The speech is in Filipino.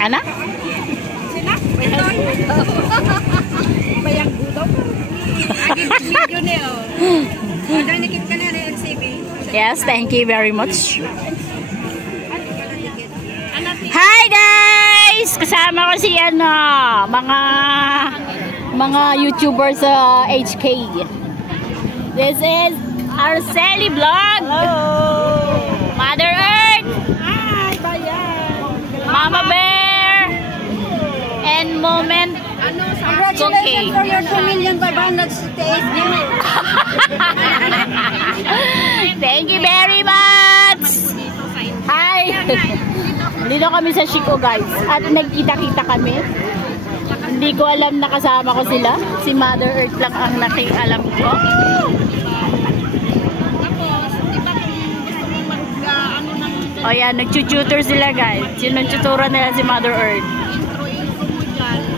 Ana? Sina? Bayang budaw. Video niyo. Maganikit ka na rin LCB. Yes, thank you very much. Hi guys! Kasama ko si mga YouTubers sa HK. This is Arceli Vlog. Hello! Mother Earth. Hi, bayan. Mama Bear. And Moment. Congratulations for your 2,500,000 stays. Thank you very much. Hi. Dito kami sa Chico guys. At nagkita-kita kami. Hindi ko alam na kasama ko sila. Si Mother Earth lang ang nakialam ko. O yan, nag-tutor sila guys. Yun ang tuturan nila si Mother Earth. Intro mo dyan.